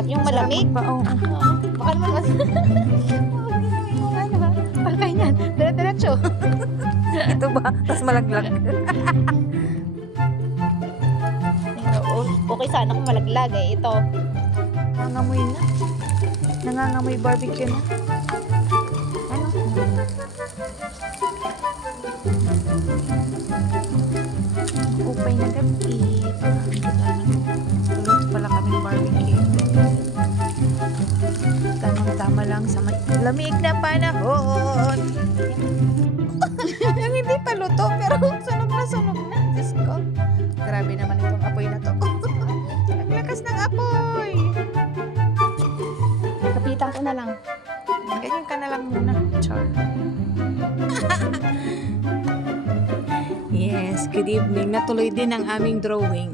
Sarap yung malamig. Sarap pa, oo. Baka naman mas... yung ano ha? Pakay niyan. Dire-diretso. Ito ba? Tapos malaglag. Okay sana kung malaglag eh. Ito. Nangangamoy na. Nangangamoy barbecue na. Ano? Upay na gabi. Tulog pala kaming barbecue. Tamang-tama lang sa lamig na panahon. Yung hindi pa luto, pero sunog na sunog na. Diyos ko. Grabe naman itong apoy na to. Ang lakas ng apoy. Kapitan ko na lang. Ganyan ka na lang muna. Char. Yes, good evening. Natuloy din ang aming drawing.